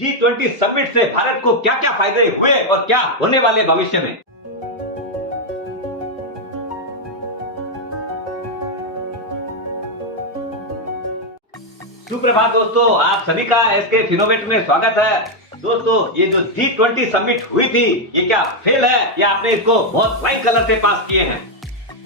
G20 summit से भारत को क्या क्या फायदे हुए और क्या होने वाले भविष्य में। सुप्रभात दोस्तों, आप सभी का एसके फिनोवेट में स्वागत है। दोस्तों, ये जो G20 समिट हुई थी, ये क्या फेल है या आपने इसको बहुत फ्लाइंग कलर से पास किए हैं?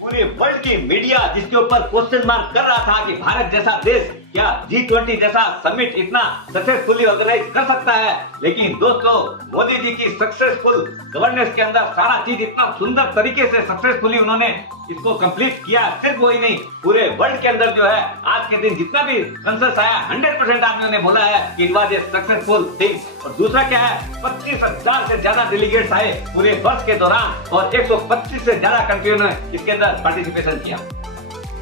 पूरे वर्ल्ड की मीडिया जिसके ऊपर क्वेश्चन मार्क कर रहा था कि भारत जैसा देश क्या G20 जैसा समिट इतना सक्सेसफुली ऑर्गेनाइज कर सकता है। लेकिन दोस्तों, मोदी जी की सक्सेसफुल गवर्नेंस के अंदर सारा चीज इतना सुंदर तरीके से सक्सेसफुली उन्होंने इसको कंप्लीट किया। सिर्फ वही नहीं, पूरे वर्ल्ड के अंदर जो है आज के दिन जितना भी कंसेंसस आया 100% आदमियों ने बोला है कि it was a successful thing. और दूसरा क्या है, 25,000 से ज्यादा डेलीगेट्स आए पूरे वर्ष के दौरान और 125 से ज्यादा कंट्रियों ने इसके अंदर पार्टिसिपेशन किया।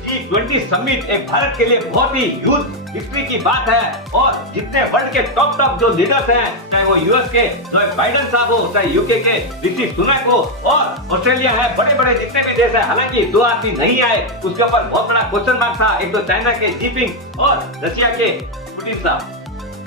G20 समिट एक भारत के लिए बहुत ही ह्यूज हिस्ट्री की बात है। और जितने वर्ल्ड के टॉप जो लीडर्स हैं, चाहे वो यूएस के जो बाइडेन साहब हो, चाहे यूके के ऋषि सुनक हो और ऑस्ट्रेलिया है, बड़े बड़े जितने भी देश है, हालांकि 2 आदमी नहीं आए, उसके ऊपर बहुत बड़ा क्वेश्चन मार्क था। एक तो चाइना के जिनपिंग और रशिया के पुतिन साहब।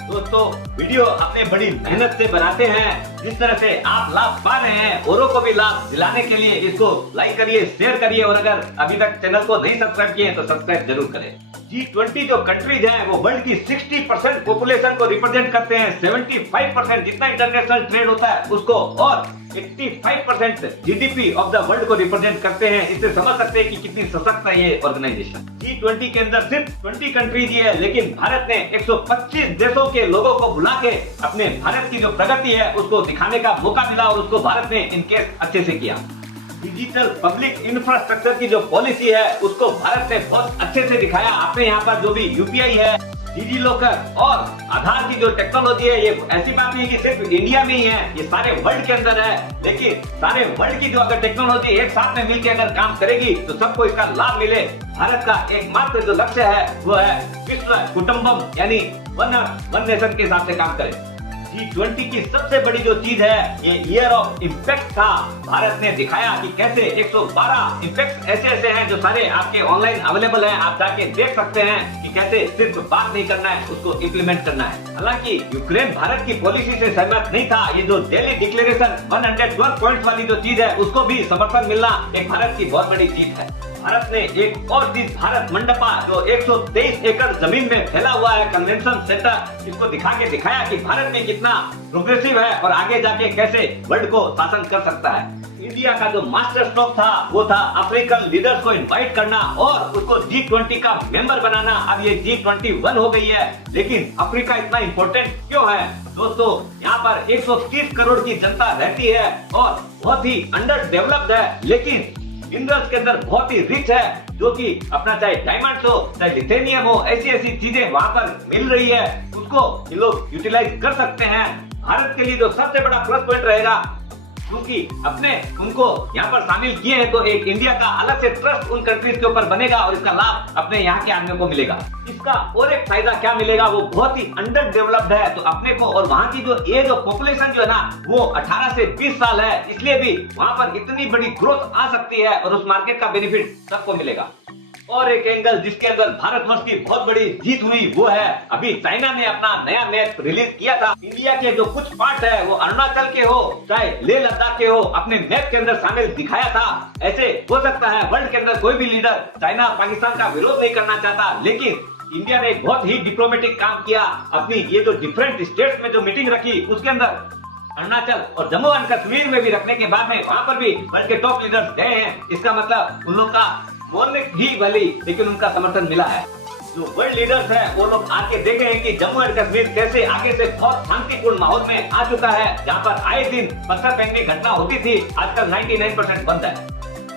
दोस्तों, वीडियो अपने बड़ी मेहनत से बनाते हैं। जिस तरह से आप लाभ पा रहे हैं, औरों को भी लाभ दिलाने के लिए इसको लाइक करिए, शेयर करिए और अगर अभी तक चैनल को नहीं सब्सक्राइब किए तो सब्सक्राइब जरूर करें। G20 जो कंट्रीज हैं वो वर्ल्ड की 60% पॉपुलेशन को रिप्रेजेंट करते हैं। 75% जितना इंटरनेशनल ट्रेड होता है उसको और 85% जीडीपी ऑफ द वर्ल्ड को रिप्रेजेंट करते हैं। इससे समझ सकते हैं कि कितनी सशक्त है ये ऑर्गेनाइजेशन। G20 के अंदर सिर्फ 20 कंट्रीज ही है, लेकिन भारत ने 125 देशों के लोगों को बुला के अपने भारत की जो प्रगति है उसको दिखाने का मौका मिला और उसको भारत ने इनकेस अच्छे से किया। डिजिटल पब्लिक इंफ्रास्ट्रक्चर की जो पॉलिसी है उसको भारत ने बहुत अच्छे से दिखाया। आपने यहाँ पर जो भी यूपीआई है, डिजी लॉकर और आधार की जो टेक्नोलॉजी है, ये ऐसी बात नहीं है कि सिर्फ इंडिया में ही है, ये सारे वर्ल्ड के अंदर है। लेकिन सारे वर्ल्ड की जो अगर टेक्नोलॉजी एक साथ में मिलकर अगर काम करेगी तो सबको इसका लाभ मिले। भारत का एकमात्र जो लक्ष्य है वो है विश्व कुटुंबम, यानी वन नेशन के हिसाब से काम करे। G20 की सबसे बड़ी जो चीज है, ये ईयर ऑफ इम्पैक्ट था। भारत ने दिखाया कि कैसे 112 इम्पैक्ट ऐसे हैं जो सारे आपके ऑनलाइन अवेलेबल हैं, आप जाके देख सकते हैं कि कैसे सिर्फ बात नहीं करना है, उसको इम्प्लीमेंट करना है। हालांकि यूक्रेन भारत की पॉलिसी से सहमत नहीं था। ये जो दिल्ली डिक्लेरेशन 112 पॉइंट्स वाली जो चीज है उसको भी समर्थन मिलना एक भारत की बहुत बड़ी चीज है। भारत ने एक और चीज, भारत मंडपा जो 123 एकड़ जमीन में फैला हुआ है कन्वेंशन सेंटर, इसको दिखा के दिखाया कि भारत में कितना प्रोग्रेसिव है और आगे जाके कैसे वर्ल्ड को शासन कर सकता है। इंडिया का जो मास्टर स्ट्रोक था वो था अफ्रीकन लीडर्स को इनवाइट करना और उसको G20 का मेंबर बनाना। अब ये G21 हो गई है, लेकिन अफ्रीका इतना इम्पोर्टेंट क्यों है? दोस्तों, यहाँ पर 130 करोड़ की जनता रहती है और बहुत ही अंडर डेवलप्ड है, लेकिन मिनरल्स के अंदर बहुत ही रिच है, जो कि अपना चाहे डायमंड्स हो, चाहे लिथेनियम हो, ऐसी चीजें वहाँ पर मिल रही है, उसको ये लोग यूटिलाइज कर सकते हैं। भारत के लिए जो सबसे बड़ा प्लस पॉइंट रहेगा, क्योंकि अपने उनको यहाँ पर शामिल किए हैं, तो एक इंडिया का अलग से ट्रस्ट उन कंट्रीज के ऊपर बनेगा और इसका लाभ अपने यहाँ के आदमियों को मिलेगा। इसका और एक फायदा क्या मिलेगा, वो बहुत ही अंडर डेवलप्ड है तो अपने को, और वहाँ की जो एज ऑफ पॉपुलेशन जो है ना वो 18 से 20 साल है, इसलिए भी वहाँ पर इतनी बड़ी ग्रोथ आ सकती है और उस मार्केट का बेनिफिट सबको मिलेगा। और एक एंगल जिसके अंदर भारतवर्ष की बहुत बड़ी जीत हुई वो है, अभी चाइना ने अपना नया मैप रिलीज किया था। इंडिया के जो कुछ पार्ट है वो अरुणाचल के हो चाहे लेह लद्दाख के हो, अपने मैप के अंदर शामिल दिखाया था। ऐसे हो सकता है वर्ल्ड के अंदर कोई भी लीडर चाइना पाकिस्तान का विरोध नहीं करना चाहता, लेकिन इंडिया ने बहुत ही डिप्लोमेटिक काम किया। अपनी ये जो डिफरेंट स्टेट्स में जो मीटिंग रखी उसके अंदर अरुणाचल और जम्मू एंड कश्मीर में भी रखने के बाद में वहाँ पर भी वर्ल्ड के टॉप लीडर्स गए हैं। इसका मतलब उन लोग का मौलिक ही भली, लेकिन उनका समर्थन मिला है। जो वर्ल्ड लीडर्स हैं वो लोग आके देखे हैं कि जम्मू एंड कश्मीर कैसे आगे से बहुत शांतिपूर्ण माहौल में आ चुका है, जहाँ पर आए दिन पत्थर फेंकने की घटना होती थी, आजकल 99% बंद है।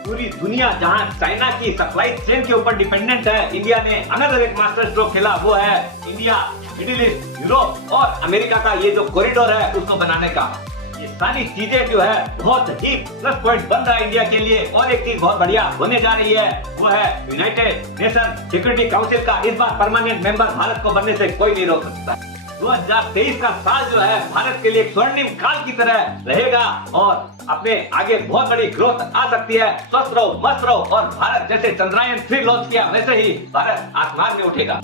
पूरी दुनिया जहाँ चाइना की सप्लाई चेन के ऊपर डिपेंडेंट है, इंडिया ने अनदर एक मास्टर स्ट्रोक खेला, वो है इंडिया, मिडिल ईस्ट, यूरोप और अमेरिका का ये जो कॉरिडोर है उसको बनाने का। ये सारी चीजें जो है बहुत ही प्लस पॉइंट बन रहा है इंडिया के लिए। और एक चीज बहुत बढ़िया होने जा रही है, वो है यूनाइटेड नेशन सिक्योरिटी काउंसिल का इस बार परमानेंट मेंबर भारत को बनने से कोई नहीं रोक सकता। 2023 का साल जो है भारत के लिए एक स्वर्णिम काल की तरह रहेगा और अपने आगे बहुत बड़ी ग्रोथ आ सकती है। स्वस्थ रहो, मस्त रहो और भारत जैसे चंद्रयान 3 लॉन्च किया वैसे ही भारत आसमान में उठेगा।